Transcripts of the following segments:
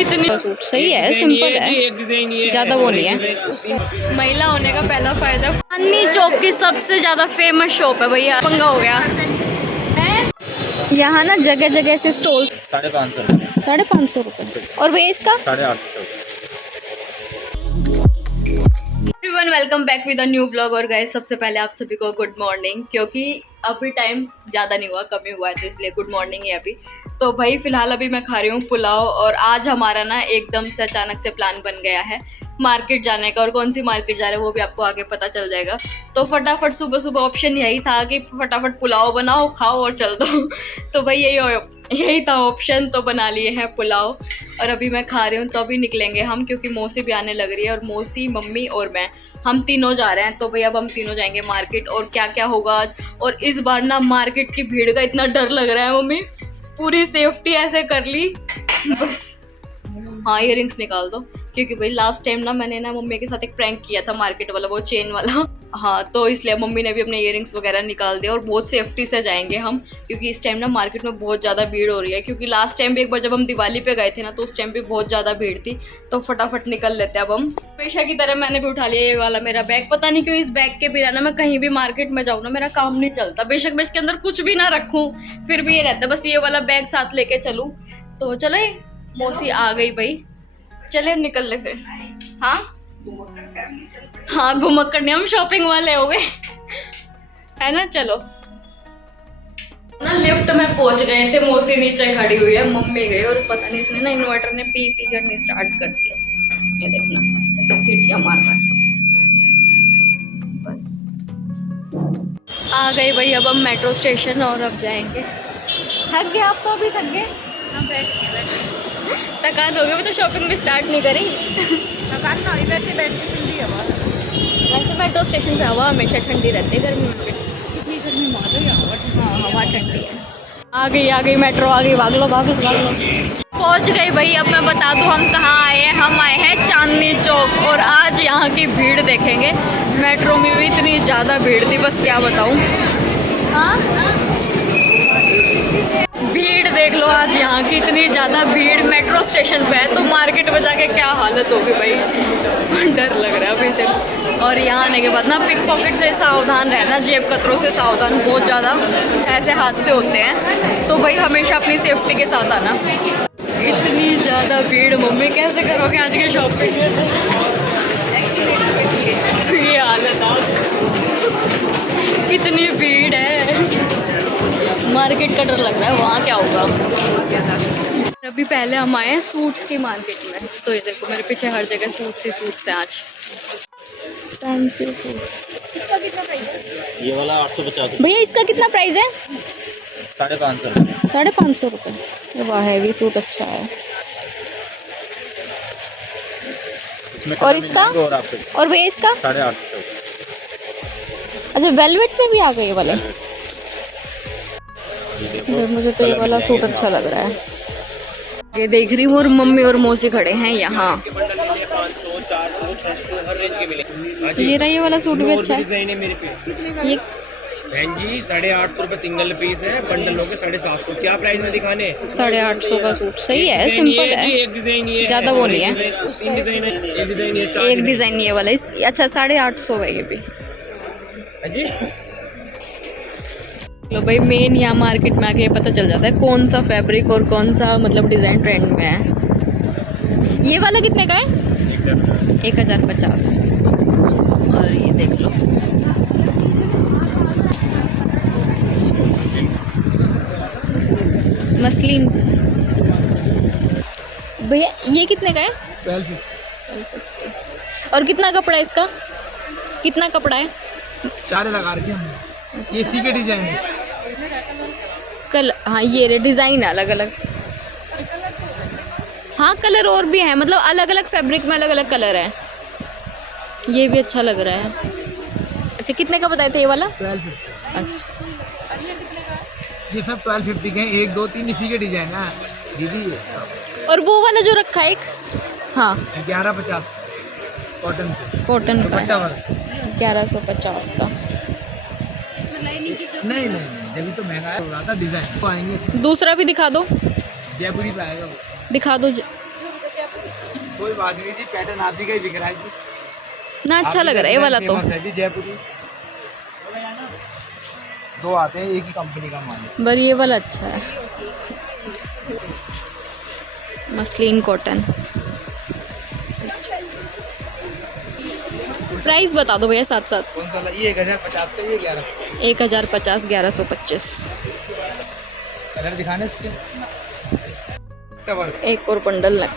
कितनी सूट सही है, सिंपल है, ज्यादा वो नहीं है। महिला होने का पहला फायदा। चांदनी चौक की सबसे ज्यादा फेमस शॉप है भैया, पंगा हो गया है यहाँ ना, जगह जगह से स्टॉल। 550 रुपये। और भैया इसका 850। Everyone welcome back with a new blog. और गाइस सबसे पहले आप सभी को गुड मॉर्निंग, क्योंकि अभी टाइम ज़्यादा नहीं हुआ, कम ही हुआ है, तो इसलिए गुड मॉर्निंग है अभी। तो भाई फिलहाल अभी मैं खा रही हूँ पुलाव। और आज हमारा ना एकदम से अचानक से प्लान बन गया है मार्केट जाने का। और कौन सी मार्केट जा रहे हैं वो भी आपको आगे पता चल जाएगा। तो फटाफट सुबह सुबह ऑप्शन यही था कि फटाफट पुलाव बनाओ, खाओ और चल दो। तो भाई यही था ऑप्शन, तो बना लिए हैं पुलाव। और अभी मैं खा रही हूँ, तो अभी निकलेंगे हम, क्योंकि मौसी भी आने लग रही है। और मौसी, मम्मी और मैं, हम तीनों जा रहे हैं। तो भाई अब हम तीनों जाएंगे मार्केट। और क्या क्या होगा आज, और इस बार ना मार्केट की भीड़ का इतना डर लग रहा है। मम्मी पूरी सेफ्टी ऐसे कर ली बस। हाँ इयररिंग्स निकाल दो, क्योंकि भाई लास्ट टाइम ना मैंने ना मम्मी के साथ एक प्रैंक किया था मार्केट वाला, वो चेन वाला। हाँ तो इसलिए मम्मी ने भी अपने इयररिंग्स वगैरह निकाल दिया। और बहुत सेफ्टी से जाएंगे हम, क्योंकि इस टाइम ना मार्केट में बहुत ज़्यादा भीड़ हो रही है। क्योंकि लास्ट टाइम भी एक बार जब हम दिवाली पे गए थे ना, तो उस टाइम भी बहुत ज़्यादा भीड़ थी। तो फटाफट निकल लेते हैं अब हम। हमेशा की तरह मैंने भी उठा लिया ये वाला मेरा बैग। पता नहीं क्यों इस बैग के बिना ना मैं कहीं भी मार्केट में जाऊँ ना, मेरा काम नहीं चलता। बेशक मैं इसके अंदर कुछ भी ना रखूँ, फिर भी ये रहता है बस ये वाला बैग साथ लेके चलूँ। तो चले, मौसी आ गई भाई, चले निकल ले फिर। हाँ घुमक करने, हम शॉपिंग वाले हो गए है ना। चलो ना, लिफ्ट में पहुंच गए थे, मौसी नीचे खड़ी हुई है, मम्मी गई। और पता नहीं इसने ना इन्वर्टर ने पी पी करनी स्टार्ट कर दिया। ये देखना ऐसे सीटियां मार मार। बस आ गई भाई, अब हम मेट्रो स्टेशन। और अब जाएंगे। थक गए आप तो? अभी थक गए? हाँ बैठ के थकान हो गई, मैं तो शॉपिंग भी स्टार्ट नहीं करी। थकान ना, वैसे बैठ के ठंडी हवा। वैसे मेट्रो स्टेशन पे हवा हमेशा ठंडी रहती है, गर्मी में कितनी गर्मी मार रही है। हाँ हवा ठंडी है। आ गई मेट्रो आ गई, भाग लो भाग लो भाग लो। पहुँच गई भाई। अब मैं बता दूँ हम कहाँ आए हैं। हम आए हैं चांदनी चौक। और आज यहाँ की भीड़ देखेंगे। मेट्रो में भी इतनी ज़्यादा भीड़ थी, बस क्या बताऊँ। हाँ भीड़ देख लो आज यहाँ की, इतनी ज़्यादा भीड़ मेट्रो स्टेशन पे है। तो मार्केट में जाके क्या हालत होगी भाई, डर लग रहा है अभी सिर्फ। और यहाँ आने के बाद ना पिक पॉकेट से सावधान रहना, जेब कतरों से सावधान, बहुत ज़्यादा ऐसे हादसे होते हैं। तो भाई हमेशा अपनी सेफ्टी के साथ आना। इतनी ज़्यादा भीड़, मम्मी कैसे करोगे आज की शॉपिंग? ये हालत कितनी भीड़ है, मार्केट का डर लग रहा है, वहाँ क्या होगा। अभी पहले हम आए हैं सूट्स की मार्केट में। तो ये देखो मेरे पीछे हर जगह सूट्स ही सूट्स हैं आज, फैंसी सूट्स। इसका कितना प्राइस है? ये वाला 850। भैया इसका कितना प्राइस है? 550। 550 रुपये। वाह हैवी सूट अच्छा है। और इसका? और भैया इसका 850। अच्छा वेलवेट में भी आ गए ये वाले। मुझे तो ये वाला सूट अच्छा लग रहा है। ये देख रही हूँ। और मम्मी और मौसी खड़े हैं यहाँ। ये रहा, ये वाला सूट भी अच्छा है। ये बहन जी 850 रुपये सिंगल पीस है, बंडल लोगे 750। क्या प्राइस में दिखाने? 850 का सूट सही है, सिंपल है, एक डिजाइन ये ज्यादा वो नहीं है। एक डिजाइन डिजाइन ये वाला अच्छा 850 है ये भी। जी लो भाई, मेन यहाँ मार्केट में आके पता चल जाता है कौन सा फैब्रिक और कौन सा मतलब डिज़ाइन ट्रेंड में है। ये वाला कितने का है? 1050। और ये देख लो, मसलिन। भैया ये कितने का है? 1250। और कितना कपड़ा है इसका? कितना कपड़ा है? 4 लगा रखे हम। ये सी के डिजाइन है कल। हाँ ये डिज़ाइन है अलग अलग। हाँ कलर और भी है, मतलब अलग अलग फैब्रिक में अलग अलग कलर है। ये भी अच्छा लग रहा है। अच्छा कितने का बताए थे ये वाला? 1250। अच्छा ये सब 1250 के हैं। 1 2 3 इसी के डिजाइन है दीदी। और वो वाला जो रखा है एक, हाँ 1150 कॉटन कॉटन दुपट्टा वर्क। 1150 का। नहीं जब तो महंगा है, रहा था डिजाइन तो आएंगे। दूसरा भी दिखा दो, जयपुरी पे आएगा वो। दिखा दो कोई बात नहीं जी, पैटर्न आप ही का ही दिख रहा है जी। ना अच्छा लग रहा है ये वाला तो। फेमस है जी जयपुरी। 2 आते हैं एक ही कंपनी का माल। पर ये वाला अच्छा है, मसलिन कॉटन। प्राइस बता दो भैया साथ साथ। कौन सा? ये 1050 का, ये 11। 1050, 1125। कलर दिखाने इसके। एक और बंडल है।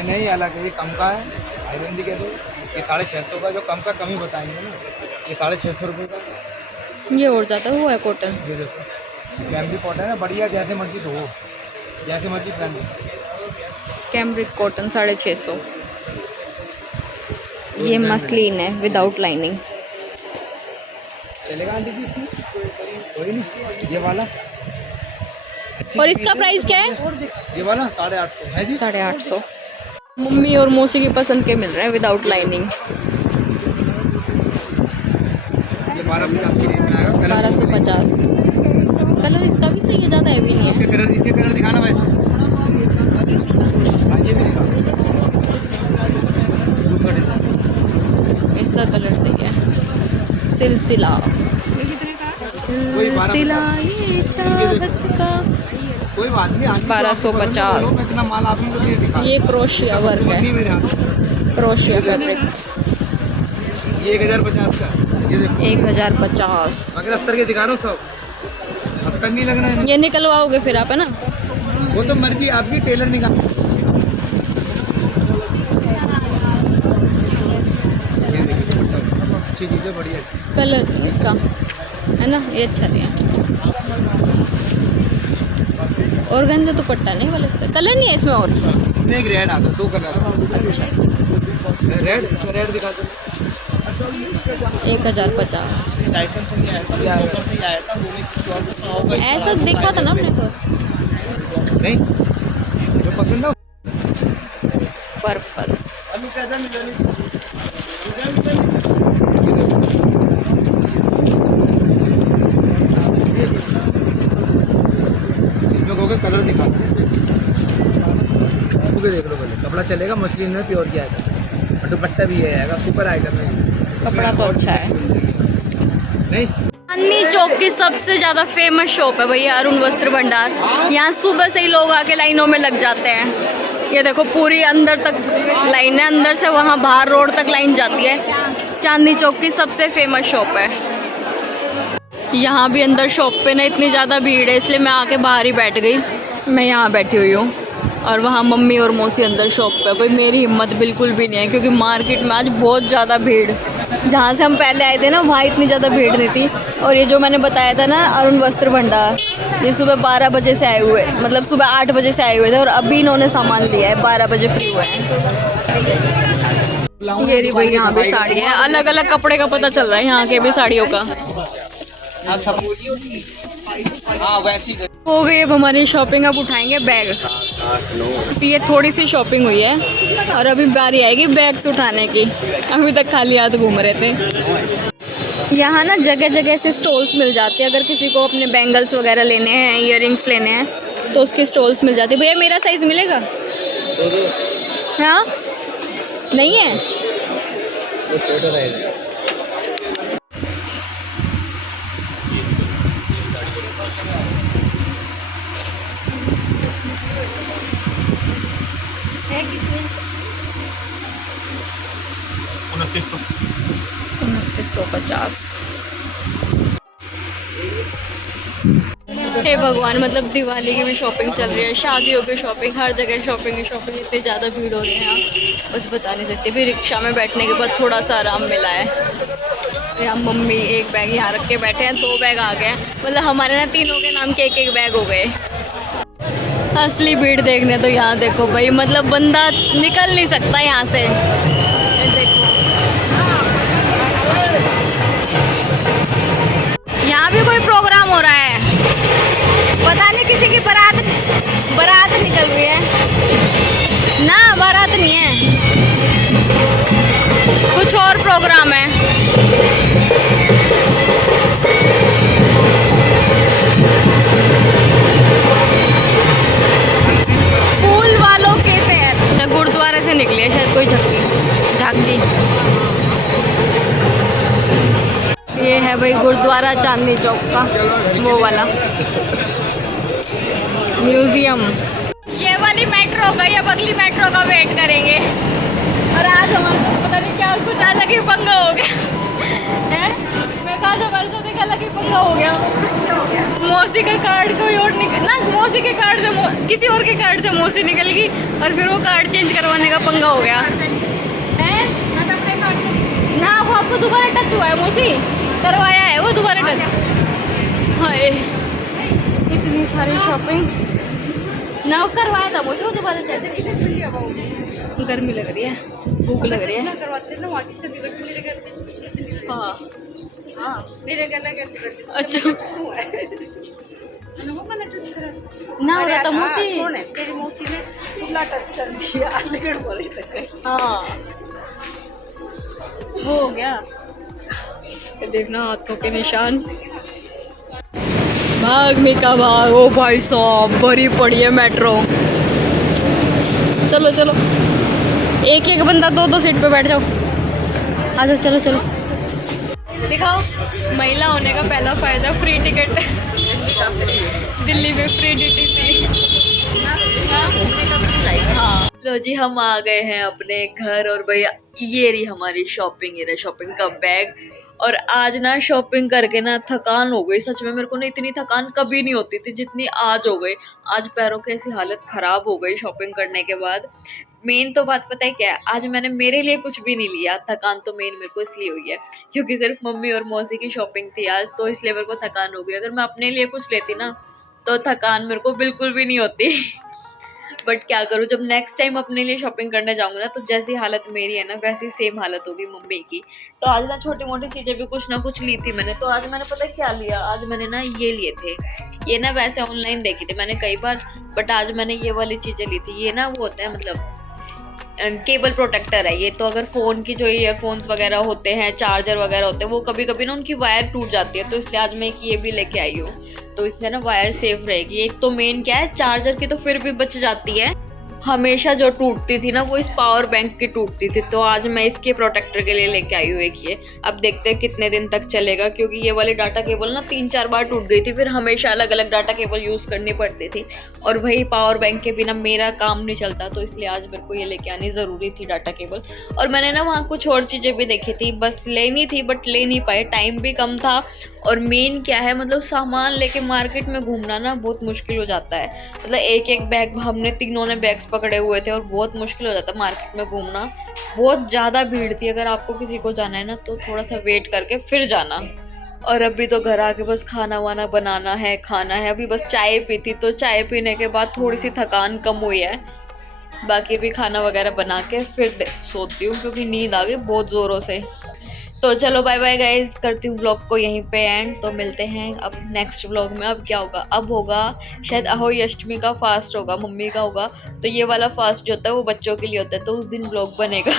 नहीं अलग है, ये कम का है। आइरन कह दो, ये 650 का, जो कम का कम ही बताएंगे ना। ये 650 रुपये का। ये और ज़्यादा वो है कॉटन। ये देखो कैमरिक कॉटन है, बढ़िया, जैसे मर्जी धो, जैसे मर्जी पहन। Cambric cotton 650। ये मसलिन है विदाउट लाइनिंग। चलेगा आंटी जी इसमें? कोई नहीं। ये वाला और इसका प्राइस क्या है? ये वाला 850 है जी। 850। मम्मी और मौसी की पसंद के मिल रहे हैं विदाउट लाइनिंग। ये 1250 की रेंज में आएगा। 1250। कलर इसका भी सही है, ज़्यादा हैवी नहीं है। इसके कलर दिखाना भाई। हाँ ये भी दिखा। दूसरा डिजाइन। इसका कलर सही है। सिलसिला सिलसिला ये चाहत का। कोई बात नहीं। 1250। इतना माल आप ही को नहीं दिखा। ये क्रोशिया वर्क है, क्रोशिया फैब्रिक। ये 1050 का। ये देखो 1050। अगर अस्तर के दिखा रहा हूँ सब, अस्तर नहीं लगना है। ये निकलवाओगे फिर आप, है ना? वो तो मर्जी आपकी, टेलर निकाल। ये देखिए अच्छी चीज़ें, बढ़िया अच्छी। कलर इसका है ना, ये अच्छा नहीं है। ऑर्गेन्जा तो पट्टा नहीं वाला, इसका कलर नहीं है इसमें। और इसमें एक रेड आता है, 2 कलर। अच्छा, रेड दिखा दो। 1050। ऐसा देखा था ना हमने तो। नहीं जो पसंद है। पर्पल। इसमें कहोगे कलर दिखा देख लो पहले। कपड़ा चलेगा, मसलिन में प्योर किया है, और दुपट्टा भी ये आएगा। सुपर आइटम है, कपड़ा तो अच्छा है। नहीं। चांदनी चौक की सबसे ज़्यादा फेमस शॉप है भैया अरुण वस्त्र भंडार। यहाँ सुबह से ही लोग आके लाइनों में लग जाते हैं। ये देखो पूरी अंदर तक लाइन है, अंदर से वहाँ बाहर रोड तक लाइन जाती है। चांदनी चौक की सबसे फेमस शॉप है। यहाँ भी अंदर शॉप पे ना इतनी ज़्यादा भीड़ है, इसलिए मैं आके बाहर ही बैठ गई। मैं यहाँ बैठी हुई हूँ और वहाँ मम्मी और मौसी अंदर शॉप पे। भाई मेरी हिम्मत बिल्कुल भी नहीं है, क्योंकि मार्केट में आज बहुत ज़्यादा भीड़। जहाँ से हम पहले आए थे ना, वहाँ इतनी ज़्यादा भीड़ नहीं थी। और ये जो मैंने बताया था ना अरुण वस्त्र भंडार, ये सुबह 12 बजे से आए हुए, मतलब सुबह 8 बजे से आए हुए थे, और अभी इन्होंने सामान लिया है, 12 बजे फ्री हुए हैं। ये रही भाई यहाँ भी साड़ी है, अलग अलग कपड़े का पता चल रहा है यहाँ के भी साड़ियों का। हो गई अब हमारी शॉपिंग। अब उठाएंगे बैग। ये थोड़ी सी शॉपिंग हुई है और अभी बारी आएगी बैग्स उठाने की। अभी तक खाली हाथ घूम रहे थे। यहाँ ना जगह जगह से स्टॉल्स मिल जाते हैं। अगर किसी को अपने बैंगल्स वगैरह लेने हैं, ईयरिंग्स लेने हैं, तो उसकी स्टॉल्स मिल जाती है। भैया मेरा साइज़ मिलेगा? हाँ नहीं है। हे भगवान, मतलब दिवाली की भी शॉपिंग चल रही है, शादियों की शॉपिंग, हर जगह शॉपिंग ही शॉपिंग। इतनी ज़्यादा भीड़ हो रही है यहाँ, बस बता नहीं सकती। भी रिक्शा में बैठने के बाद थोड़ा सा आराम मिला है। यहाँ मम्मी एक बैग यहाँ रख के बैठे हैं, 2 बैग आ गए हैं। मतलब हमारे ना तीनों के नाम के एक बैग हो गए। असली भीड़ देखने तो यहाँ देखो भाई, मतलब बंदा निकल नहीं सकता यहाँ से। देखो यहाँ भी कोई प्रोग्राम हो रहा है, पता नहीं किसी की बारात निकल रही है ना। बारात नहीं है, कुछ और प्रोग्राम है। गुरुद्वारा चांदनी चौक का, वो वाला म्यूजियम। ये वाली मेट्रो का या अगली मेट्रो का वेट करेंगे। और आज हमारे साथ पता नहीं क्या कुछ अलग ही पंगा हो गया है। मैं कहा हमारे साथ एक अलग ही पंगा हो गया। मौसी का कार्ड कोई और निकल ना, मौसी के कार्ड से किसी और के कार्ड से मौसी निकल गई और फिर वो कार्ड चेंज करवाने का पंगा हो गया है ना। वो आपको दोबारा टच हुआ है, मौसी करवाया है वो दोबारा टच। हाय इतनी सारी शॉपिंग ना करवाया था मुझे वो दोबारा टच। गर्मी लग रही है, भूख लग रही है। हाँ हाँ अच्छा ना हो रहा था मौसी। तेरी मौसी ने खुला टच कर दिया, अनगढ़ बोले तक। हाँ वो हो गया, देखना हाथों के निशान। भाग मिका भाग। ओ भाई साहब भरी पड़ी है मेट्रो। चलो चलो, एक एक बंदा दो दो सीट पे बैठ जाओ। आ जाओ, चलो चलो। दिखाओ, महिला होने का पहला फायदा फ्री टिकट। दिल्ली में फ्री DTC। हाँ लो जी, हम आ गए हैं अपने घर और भैया ये रही हमारी शॉपिंग। ये रहा शॉपिंग का बैग। और आज ना शॉपिंग करके ना थकान हो गई सच में। मेरे को ना इतनी थकान कभी नहीं होती थी जितनी आज हो गई। आज पैरों की ऐसी हालत ख़राब हो गई शॉपिंग करने के बाद। मेन तो बात पता है क्या है, आज मैंने मेरे लिए कुछ भी नहीं लिया। थकान तो मेन मेरे को इसलिए हुई है क्योंकि सिर्फ मम्मी और मौसी की शॉपिंग थी आज, तो इसलिए मेरे को थकान हो गई। अगर मैं अपने लिए कुछ लेती ना तो थकान मेरे को बिल्कुल भी नहीं होती। बट क्या करूँ, जब नेक्स्ट टाइम अपने लिए शॉपिंग करने जाऊँगी ना तो जैसी हालत मेरी है ना वैसी सेम हालत होगी मम्मी की। तो आज ना छोटी मोटी चीज़ें भी कुछ ना कुछ ली थी मैंने। तो आज मैंने पता है क्या लिया, आज मैंने ना ये लिए थे। ये ना वैसे ऑनलाइन देखी थी मैंने कई बार, बट आज मैंने ये वाली चीज़ें ली थी। ये ना वो होता है मतलब केबल प्रोटेक्टर है ये। तो अगर फ़ोन की जो ईयरफोन्स वगैरह होते हैं, चार्जर वगैरह होते हैं, वो कभी कभी ना उनकी वायर टूट जाती है। तो इसलिए आज मैं ये भी लेके आई हूँ। तो इससे ना वायर सेफ रहेगी। एक तो मेन क्या है, चार्जर की तो फिर भी बच जाती है। हमेशा जो टूटती थी ना वो इस पावर बैंक की टूटती थी। तो आज मैं इसके प्रोटेक्टर के लिए लेके आई हूँ एक ये। अब देखते हैं कितने दिन तक चलेगा, क्योंकि ये वाली डाटा केबल ना 3-4 बार टूट गई थी। फिर हमेशा अलग अलग डाटा केबल यूज़ करनी पड़ती थी और वही पावर बैंक के बिना मेरा काम नहीं चलता। तो इसलिए आज मेरे को ये लेके आनी ज़रूरी थी डाटा केबल। और मैंने ना वहाँ कुछ और चीज़ें भी देखी थी, बस लेनी थी बट ले नहीं पाए, टाइम भी कम था। और मेन क्या है, मतलब सामान लेके मार्केट में घूमना ना बहुत मुश्किल हो जाता है। मतलब एक एक बैग, हमने तीनों ने बैग्स पकड़े हुए थे और बहुत मुश्किल हो जाता है मार्केट में घूमना। बहुत ज़्यादा भीड़ थी। अगर आपको किसी को जाना है ना तो थोड़ा सा वेट करके फिर जाना। और अभी तो घर आके बस खाना वाना बनाना है, खाना है। अभी बस चाय पी थी, तो चाय पीने के बाद थोड़ी सी थकान कम हुई है। बाकी अभी खाना वगैरह बना के फिर सोती हूँ क्योंकि नींद आ गई बहुत ज़ोरों से। तो चलो बाय बाय गाइज, करती हूँ ब्लॉग को यहीं पे एंड। तो मिलते हैं अब नेक्स्ट ब्लॉग में। अब क्या होगा, अब होगा शायद अहोई अष्टमी का फास्ट होगा, मम्मी का होगा। तो ये वाला फास्ट जो होता है वो बच्चों के लिए होता है, तो उस दिन ब्लॉग बनेगा।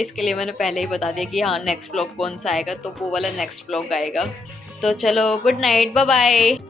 इसके लिए मैंने पहले ही बता दिया कि हाँ नेक्स्ट ब्लॉग कौन सा आएगा, तो वो वाला नेक्स्ट ब्लॉग आएगा। तो चलो गुड नाइट, बाय बाय।